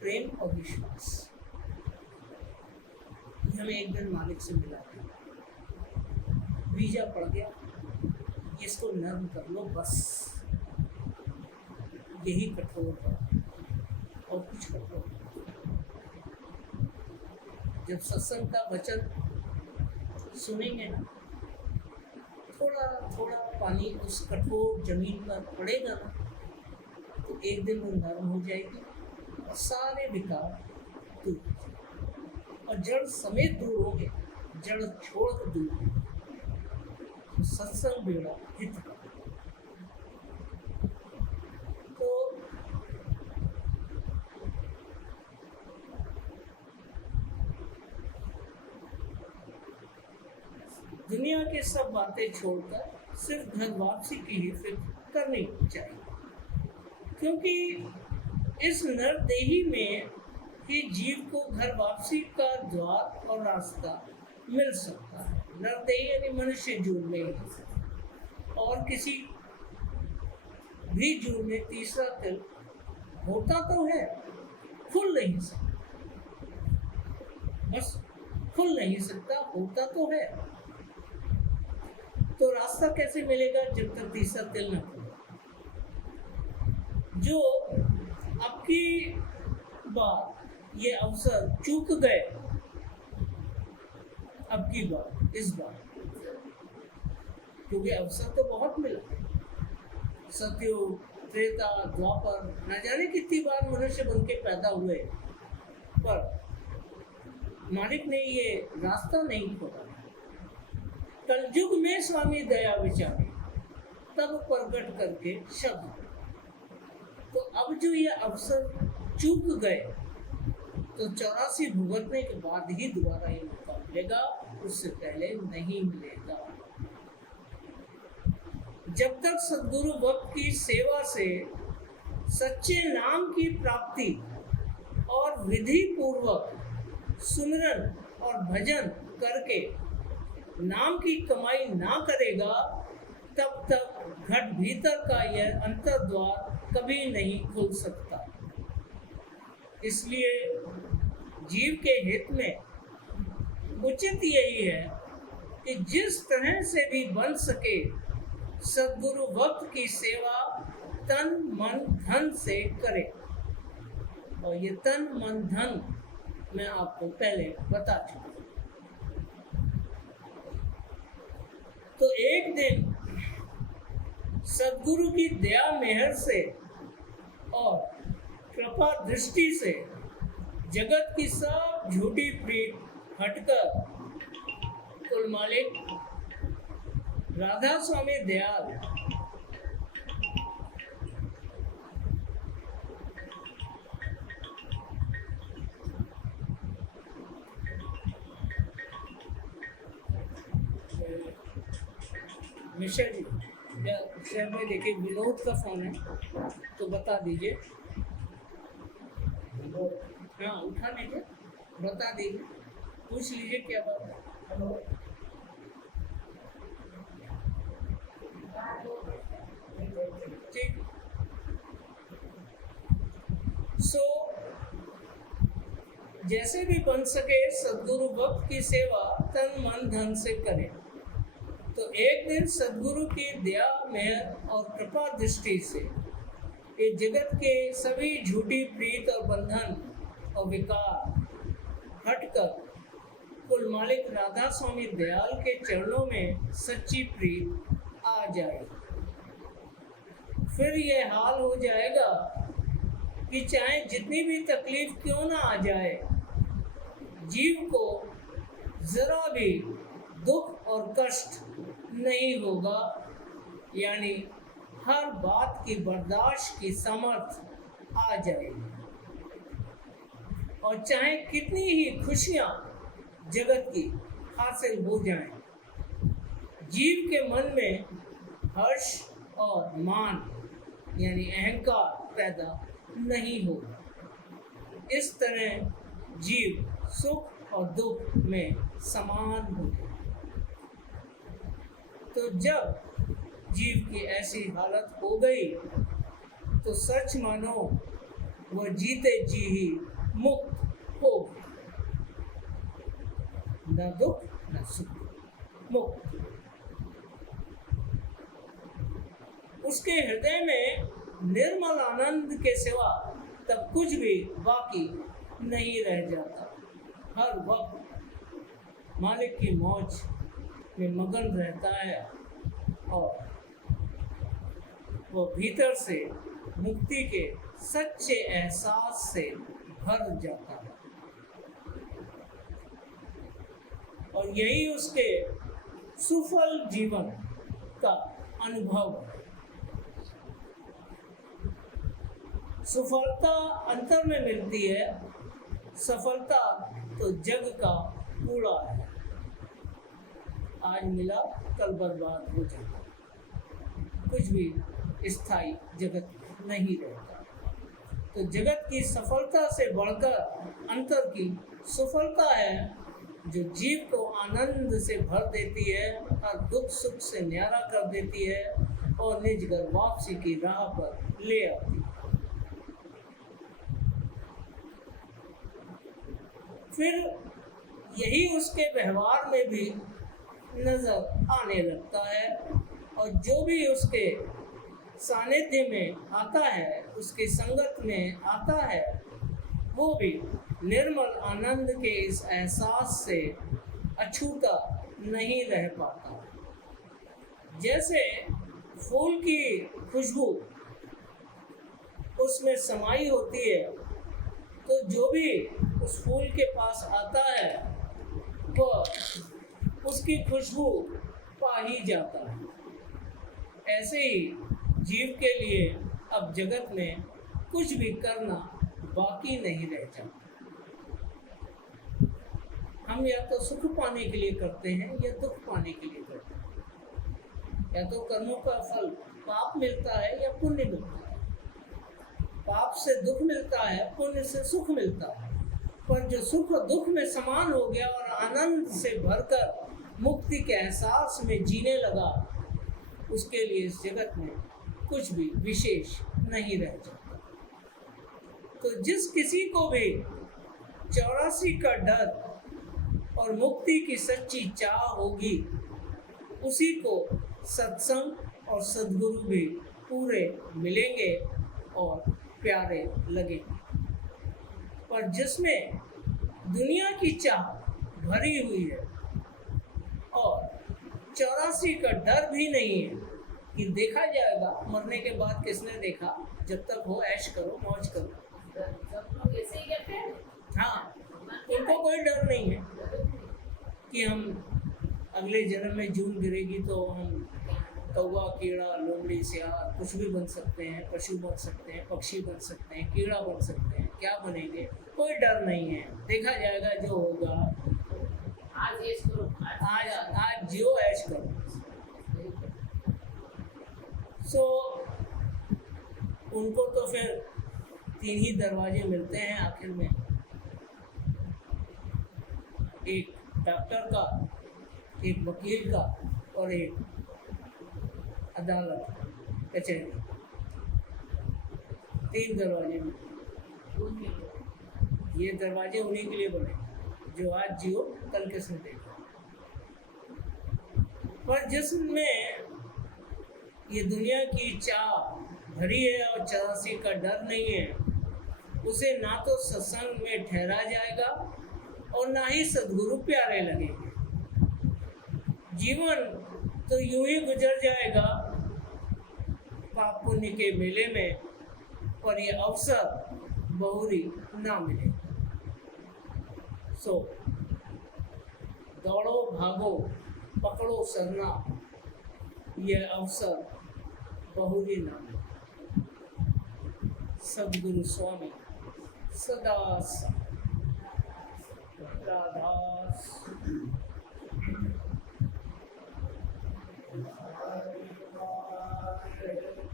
प्रेम और विश्वास हमें एक दिन मालिक से मिला, वीजा पड़ गया, इसको नर्म कर लो बस, यही कठोर है और कुछ कठोर। जब सत्संग का वचन सुनेंगे ना, थोड़ा थोड़ा पानी उस कठोर जमीन पर पड़ेगा ना, तो एक दिन वो नरम हो जाएगी और सारे विकार दूर हो जाएंगे और जड़ समेत दूर होंगे, जड़ छोड़ कर दूर होंगे। तो सत्संग बेड़ा हित का। तो दुनिया की सब बातें छोड़कर सिर्फ घर वापसी की ही फिक्र करनी चाहिए, क्योंकि इस नरदेही में ही जीव को घर वापसी का द्वार और रास्ता मिल सकता है। नरदेही यानी मनुष्य जीवन में, और किसी भी जीवन में तीसरा तिल होता तो है, खुल नहीं सकता, बस खुल नहीं सकता, होता तो है। तो रास्ता कैसे मिलेगा जब तक तीसरा तिल न खुले? जो आपकी बार ये अवसर चूक गए, अब की बार, इस बार, क्योंकि अवसर तो बहुत मिला, सतयुग, त्रेता, द्वापर, न जाने कितनी बार मनुष्य बन के पैदा हुए, पर मालिक ने ये रास्ता नहीं खोला। कलयुग में स्वामी दया विचारे, तब प्रकट करके शब्द। तो अब जो ये अवसर चूक गए, तो 84 भुगतने के बाद ही दोबारा ये मौका मिलेगा, उससे पहले नहीं मिलेगा। जब तक सद्गुरु भक्त की सेवा से सच्चे नाम की प्राप्ति और विधि पूर्वक सुमिरन और भजन करके नाम की कमाई ना करेगा, तब तक घट भीतर का यह अंतर द्वार कभी नहीं खुल सकता। इसलिए जीव के हित में उचित यही है कि जिस तरह से भी बन सके सद्गुरु भक्त की सेवा तन मन धन से करे। और ये तन मन धन मैं आपको पहले बता चुका। तो एक दिन सद्गुरु की दया मेहर से और कृपा दृष्टि से जगत की सब झूठी प्रीत हटकर कुल मालिक राधा स्वामी दयाल मिश्रा जी, शहर में देखिए विनोद का फोन है, तो बता दीजिए। हाँ, उठा लीजिए, बता दीजिए, पूछ लीजिए क्या बात है। हेलो, ठीक। जैसे भी बन सके सद्गुरु भक्त की सेवा तन मन धन से करें। तो एक दिन सद्गुरु की दया मेहर और कृपा दृष्टि से ये जगत के सभी झूठी प्रीत और बंधन और विकार हटकर कुल मालिक राधा स्वामी दयाल के चरणों में सच्ची प्रीत आ जाए। फिर यह हाल हो जाएगा कि चाहे जितनी भी तकलीफ क्यों ना आ जाए, जीव को जरा भी दुख और कष्ट नहीं होगा, यानी हर बात की बर्दाश्त की समर्थ आ जाएगी। और चाहे कितनी ही खुशियां जगत की हासिल हो जाएं, जीव के मन में हर्ष और मान यानी अहंकार पैदा नहीं होगा। इस तरह जीव सुख और दुख में समान हो जाए। तो जब जीव की ऐसी हालत हो गई तो सच मानो वह जीते जी ही मुक्त हो गया, न दुख न सुख, मुक्त। उसके हृदय में निर्मल आनंद के सिवा तब कुछ भी बाकी नहीं रह जाता। हर वक्त मालिक की मौज में मगन रहता है और वो भीतर से मुक्ति के सच्चे एहसास से भर जाता है और यही उसके सुफल जीवन का अनुभव है। सफलता अंतर में मिलती है, सफलता तो जग का कूड़ा है, आज मिला कल बर्बाद हो जाता, कुछ भी स्थायी जगत नहीं रहता। तो जगत की सफलता से बढ़कर अंतर की सफलता है जो जीव को आनंद से भर देती है, हर दुख सुख से न्यारा कर देती है और निज घर वापसी की राह पर ले आती है। फिर यही उसके व्यवहार में भी नजर आने लगता है और जो भी उसके सानिध्य में आता है, उसकी संगत में आता है, वो भी निर्मल आनंद के इस एहसास से अछूता नहीं रह पाता। जैसे फूल की खुशबू उसमें समाई होती है तो जो भी उस फूल के पास आता है वह उसकी खुशबू पा ही जाता है। ऐसे ही जीव के लिए अब जगत में कुछ भी करना बाकी नहीं रह जाता। हम या तो सुख पाने के लिए करते हैं या दुख पाने के लिए करते हैं। या तो कर्मों का फल पाप मिलता है या पुण्य मिलता है। पाप से दुख मिलता है, पुण्य से सुख मिलता है। पर जो सुख और दुख में समान हो गया और आनंद से भरकर मुक्ति के एहसास में जीने लगा, उसके लिए इस जगत में कुछ भी विशेष नहीं रह जाता। तो जिस किसी को भी 84 का डर और मुक्ति की सच्ची चाह होगी, उसी को सत्संग और सद्गुरु भी पूरे मिलेंगे और प्यारे लगेंगे। पर जिसमें दुनिया की चाह भरी हुई है और 84 का डर भी नहीं है कि देखा जाएगा मरने के बाद, किसने देखा, जब तक हो ऐश करो, मौज करो। सब लोग ऐसे ही कहते हैं। हाँ, उनको कोई डर नहीं है कि हम अगले जन्म में जून गिरेगी तो हम कौवा, कीड़ा, लोमड़ी, सियार कुछ भी बन सकते हैं, पशु बन सकते हैं, पक्षी बन सकते हैं, कीड़ा बन सकते हैं, क्या बनेंगे, कोई डर नहीं है। देखा जाएगा जो होगा। आज ऐश करो, आज जियो, ऐश करो। सो उनको तो फिर 3 ही दरवाजे मिलते हैं आखिर में, एक डॉक्टर का, एक वकील का और एक अदालत कचहरी। 3 दरवाजे में। ये दरवाजे उन्हीं के लिए बने जो आज जियो कल किसने देखा। पर जिसमें ये दुनिया की चाह भरी है और 84 का डर नहीं है, उसे ना तो सत्संग में ठहरा जाएगा और ना ही सद्गुरु प्यारे लगेंगे। जीवन तो यूं ही गुजर जाएगा पाप पुण्य के मेले में, पर ये अवसर बहुरी ना मिले। सो दौड़ो भागो पकड़ो सरना, ये अवसर बहुरी ना मिले। सद्गुरु स्वामी सदा राधास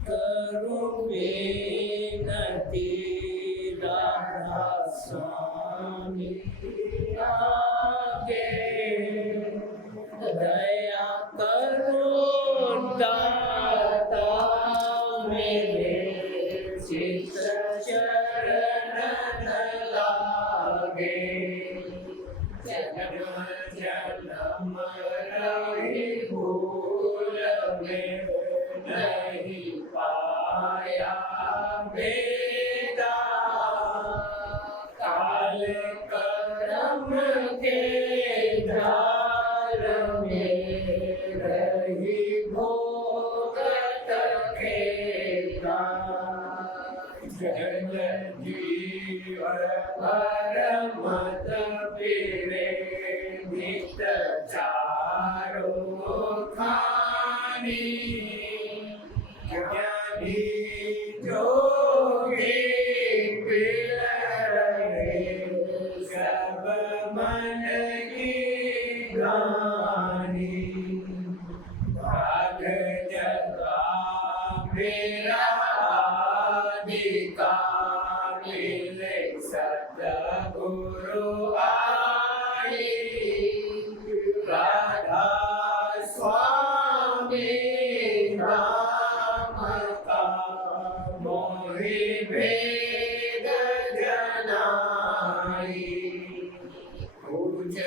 करो बेनती राधा स्वामी आगे दया करो दाता मेरे चित चरण लागे जन्म जन्म रही भूल में नहीं पाया बेटा काल कर्म के धार में रही भोगत खेता जन जीवन भर मत पीड़े नित चारो खानी ज्ञानी जोगी पिल रहे सब मन की गानी भाग जगा मेरा आदिकाल मिले सद्गुरु आई राधा स्वामी राम का मोहि भेद जनाई पूज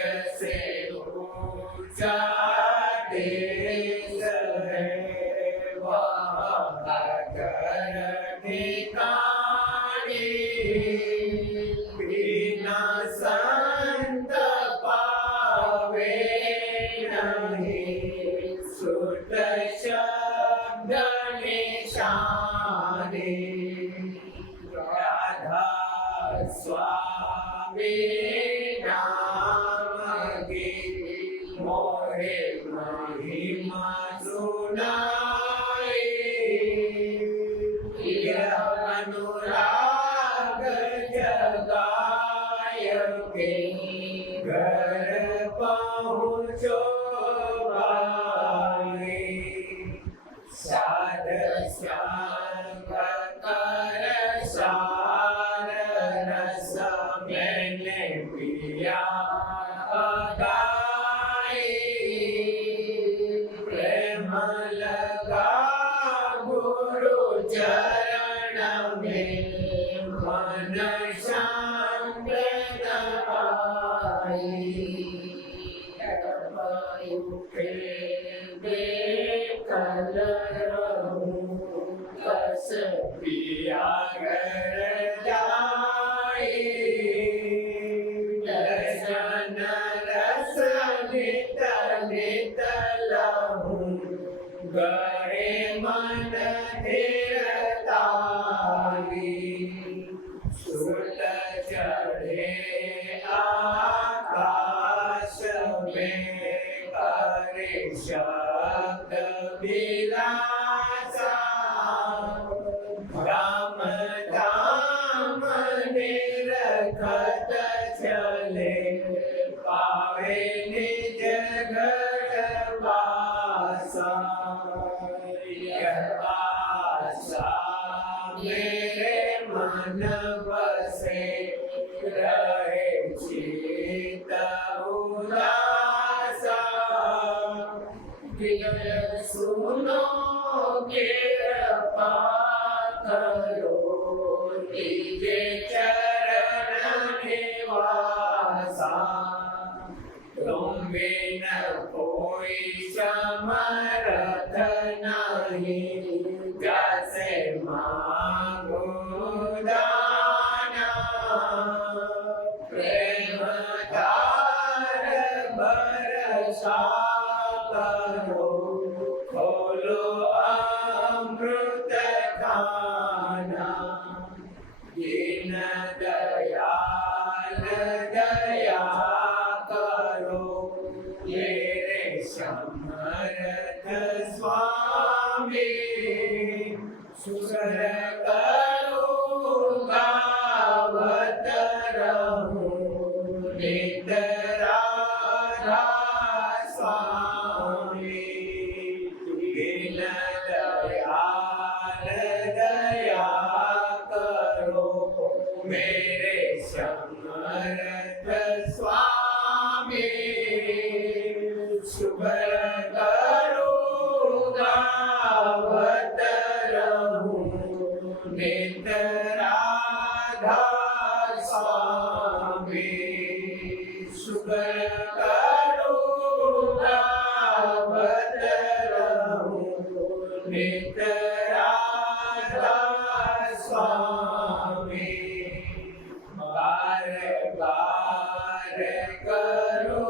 से ऊंचा देश है वहाँ कर ठिकानी बिना संत पावे नहीं सुत शब्द निशानी राधा स्वामी नाम की मोहे महिमा सुनाई यह अनुराग जगाय के घर पहुँचो भाई साध संग कर सार रस मैंने पिया गाई प्रेम लगा गुरु चरण में मन शांत आई कल रहूं कस पिया घर जाई दर्शन रस नित नित लहूं गए मन धीरताई सुत चढ़े आकाश में करे शब्द विलासा राम धाम निरखत चले पावे निज घर वासा यह आशा मेरे मन बसे रहे चित उदासा सुनो कृपा करो निजे चरण निवासा तुम बिन कोई समर्थ नहीं जैसे मांगो दाना प्रेम तार बरसा करो खोलो अमृत खाना दीन दयाल दया करो मेरे समर्थ स्वामी सुसर करो गावत रहूं नित स्वामी दीन दयाल दया करो मेरे समर्थ स्वामी शुभ करो गावत रहूं नित राधा स्वामी शुभ करो गावत रहूं नित राधा स्वामी बार बार करो